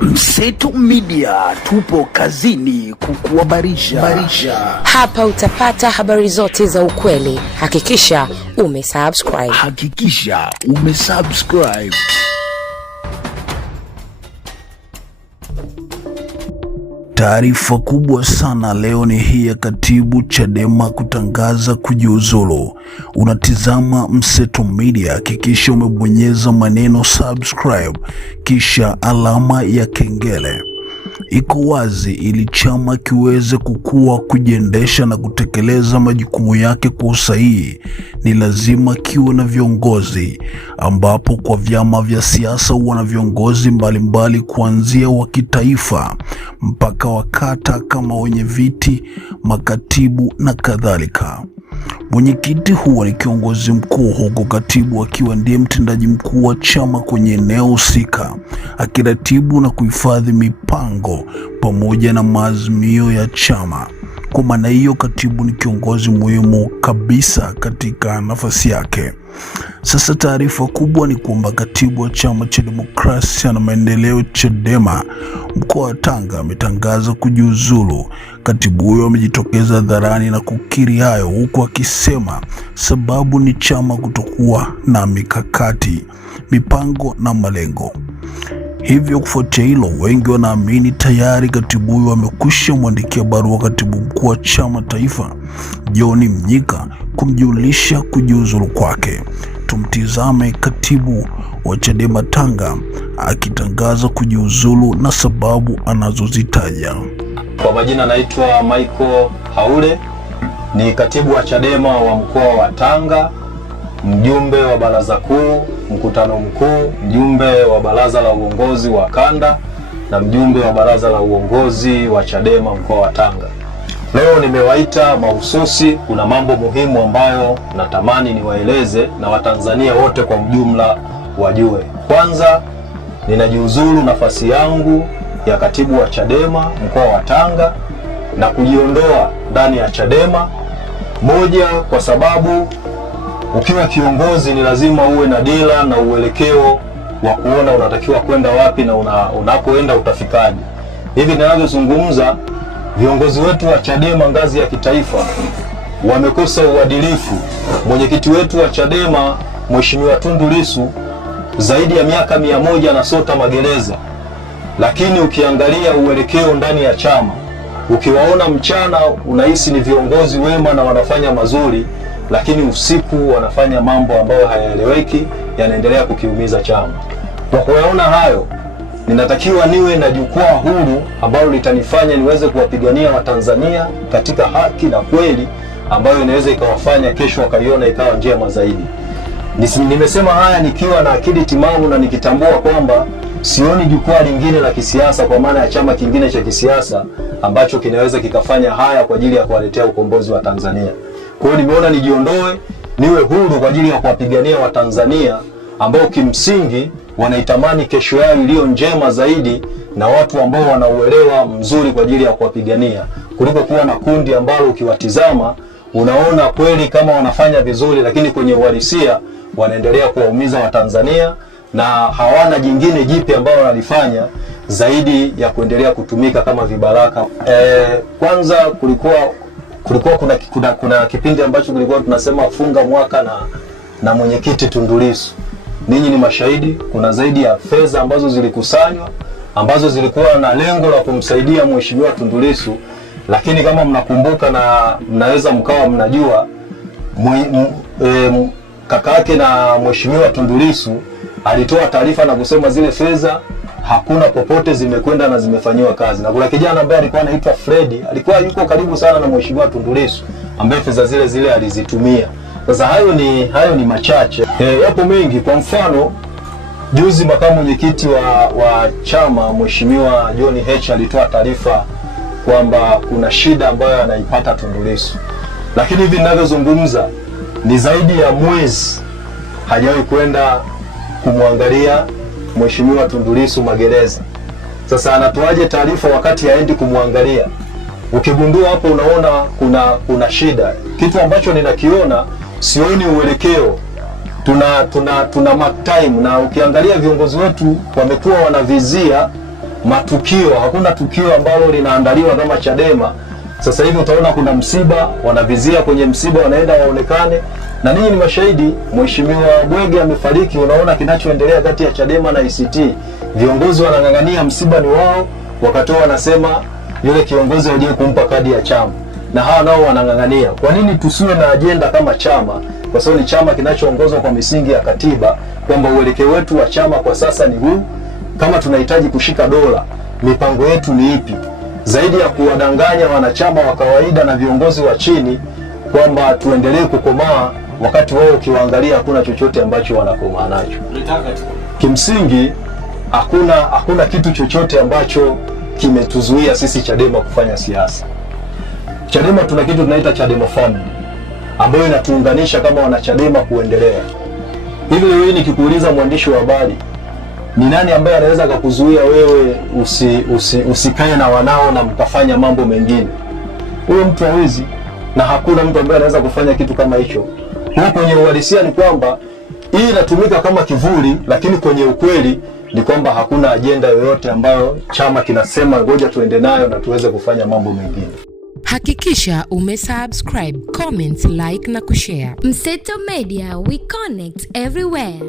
Mseto Media, tupo kazini kukuhabarisha. Hapa utapata habari zote za ukweli. Hakikisha umesubscribe. Taarifa kubwa sana leo ni hii ya katibu Chadema kutangaza kujiuzulu. Unatizama Mseto Media, hakikisha umebonyeza maneno subscribe kisha alama ya kengele. Iko wazi, ili chama kiweze kukua, kujiendesha na kutekeleza majukumu yake kwa usahihi, ni lazima kiwe na viongozi, ambapo kwa vyama vya siasa huwa na viongozi mbalimbali, kuanzia wa kitaifa mpaka wa kata kama wenye viti, makatibu na kadhalika. Mwenyekiti huwa ni kiongozi mkuu, huku katibu akiwa ndiye mtendaji mkuu wa chama kwenye eneo husika, akiratibu na kuhifadhi mipango pamoja na maazimio ya chama. Kwa maana hiyo, katibu ni kiongozi muhimu kabisa katika nafasi yake. Sasa taarifa kubwa ni kwamba katibu wa chama cha demokrasia na maendeleo Chadema mkoa wa Tanga ametangaza kujiuzulu. Katibu huyo amejitokeza hadharani na kukiri hayo, huku akisema sababu ni chama kutokuwa na mikakati, mipango na malengo. Hivyo kufuatia hilo, wengi wanaamini tayari katibu huyo amekwisha mwandikia barua katibu mkuu wa chama taifa John Mnyika kumjulisha kujiuzulu kwake. Tumtizame katibu wa Chadema Tanga akitangaza kujiuzulu na sababu anazozitaja. Kwa majina naitwa Michael Haule, ni katibu wa Chadema wa mkoa wa Tanga, mjumbe wa baraza kuu, mkutano mkuu, mjumbe wa baraza la uongozi wa kanda na mjumbe wa baraza la uongozi wa Chadema mkoa wa Tanga. Leo nimewaita mahususi, kuna mambo muhimu ambayo natamani niwaeleze na Watanzania wote kwa ujumla wajue. Kwanza, ninajiuzulu nafasi yangu ya katibu wa Chadema mkoa wa Tanga na kujiondoa ndani ya Chadema. Moja, kwa sababu ukiwa kiongozi ni lazima uwe na dira na uelekeo wa kuona unatakiwa kwenda wapi na unapoenda utafikaje. Hivi ninavyozungumza, viongozi wetu wa Chadema ngazi ya kitaifa wamekosa uadilifu. Mwenyekiti wetu wa Chadema Mheshimiwa Tundu Lissu zaidi ya miaka 100 anasota magereza, lakini ukiangalia uelekeo ndani ya chama, ukiwaona mchana unahisi ni viongozi wema na wanafanya mazuri, lakini usiku wanafanya mambo ambayo hayaeleweki, yanaendelea kukiumiza chama. Kwa kuyaona hayo, ninatakiwa niwe na jukwaa huru ambalo litanifanya niweze kuwapigania Watanzania katika haki na kweli, ambayo inaweza ikawafanya kesho wakaiona ikawa njema zaidi. Nimesema haya nikiwa na akili timamu na nikitambua kwamba sioni jukwaa lingine la kisiasa, kwa maana ya chama kingine cha kisiasa ambacho kinaweza kikafanya haya kwa ajili ya kuwaletea ukombozi wa Tanzania. Kwa hiyo nimeona nijiondoe, niwe huru kwa ajili ya kuwapigania Watanzania ambao kimsingi wanaitamani kesho yao iliyo njema zaidi, na watu ambao wanauelewa mzuri kwa ajili ya kuwapigania, kuliko kuwa na kundi ambalo ukiwatizama unaona kweli kama wanafanya vizuri, lakini kwenye uhalisia wanaendelea kuwaumiza Watanzania na hawana jingine jipi ambao wanalifanya zaidi ya kuendelea kutumika kama vibaraka. Kwanza kulikuwa kuna kipindi ambacho kulikuwa tunasema funga mwaka na mwenyekiti Tundu Lissu. Ninyi ni mashahidi, kuna zaidi ya fedha ambazo zilikusanywa ambazo zilikuwa na lengo la kumsaidia Mheshimiwa Tundu Lissu, lakini kama mnakumbuka na mnaweza mkawa mnajua, kaka yake na Mheshimiwa Tundu Lissu alitoa taarifa na kusema zile fedha hakuna popote zimekwenda na zimefanyiwa kazi. Na kuna kijana ambaye alikuwa anaitwa Freddy, alikuwa yuko karibu sana na Mheshimiwa Tundu Lissu, ambaye fedha zile alizitumia. Sasa hayo ni machache. Yapo mengi. Kwa mfano, juzi makamu mwenyekiti wa chama Mheshimiwa John Heche alitoa taarifa kwamba kuna shida ambayo anaipata Tundu Lissu, lakini hivi ninavyozungumza ni zaidi ya mwezi hajawahi kwenda kumwangalia Mheshimiwa Tundu Lissu magereza. Sasa anatoaje taarifa wakati haendi kumwangalia? Ukigundua hapo unaona kuna shida. Kitu ambacho ninakiona, sioni uelekeo. Tuna mark time, na ukiangalia viongozi wetu wamekuwa wanavizia matukio, hakuna tukio ambalo linaandaliwa kama Chadema. Sasa hivi utaona kuna msiba, wanavizia kwenye msiba, wanaenda waonekane, na ninyi ni mashahidi. Mheshimiwa Bwege amefariki, unaona kinachoendelea kati ya Chadema na ACT. Viongozi wanang'ang'ania msiba ni wao, wakatoa wanasema yule kiongozi hajaje kumpa kadi ya chama, na hawa nao wanang'ang'ania. Kwa nini tusiwe na ajenda kama chama? Kwa sababu ni chama kinachoongozwa kwa misingi ya katiba, kwamba uelekeo wetu wa chama kwa sasa ni huu. Kama tunahitaji kushika dola, mipango yetu ni ipi? Zaidi ya kuwadanganya wanachama wa kawaida na viongozi wa chini kwamba tuendelee kukomaa, wakati wao ukiwaangalia hakuna chochote ambacho wanakomaa nacho. Kimsingi hakuna kitu chochote ambacho kimetuzuia sisi Chadema kufanya siasa. Chadema tuna kitu tunaita Chadema Family, ambayo inatuunganisha kama wanachadema kuendelea. Hivi leo nikikuuliza mwandishi wa habari, ni nani ambaye anaweza kukuzuia wewe usikae na wanao na mkafanya mambo mengine? Huyo mtu hawezi, na hakuna mtu ambaye anaweza kufanya kitu kama hicho. Huko kwenye uhalisia ni kwamba hii inatumika kama kivuli, lakini kwenye ukweli ni kwamba hakuna ajenda yoyote ambayo chama kinasema ngoja tuende nayo na tuweze kufanya mambo mengine. Hakikisha umesubscribe, comment, like na kushare. Mseto Media, we connect everywhere.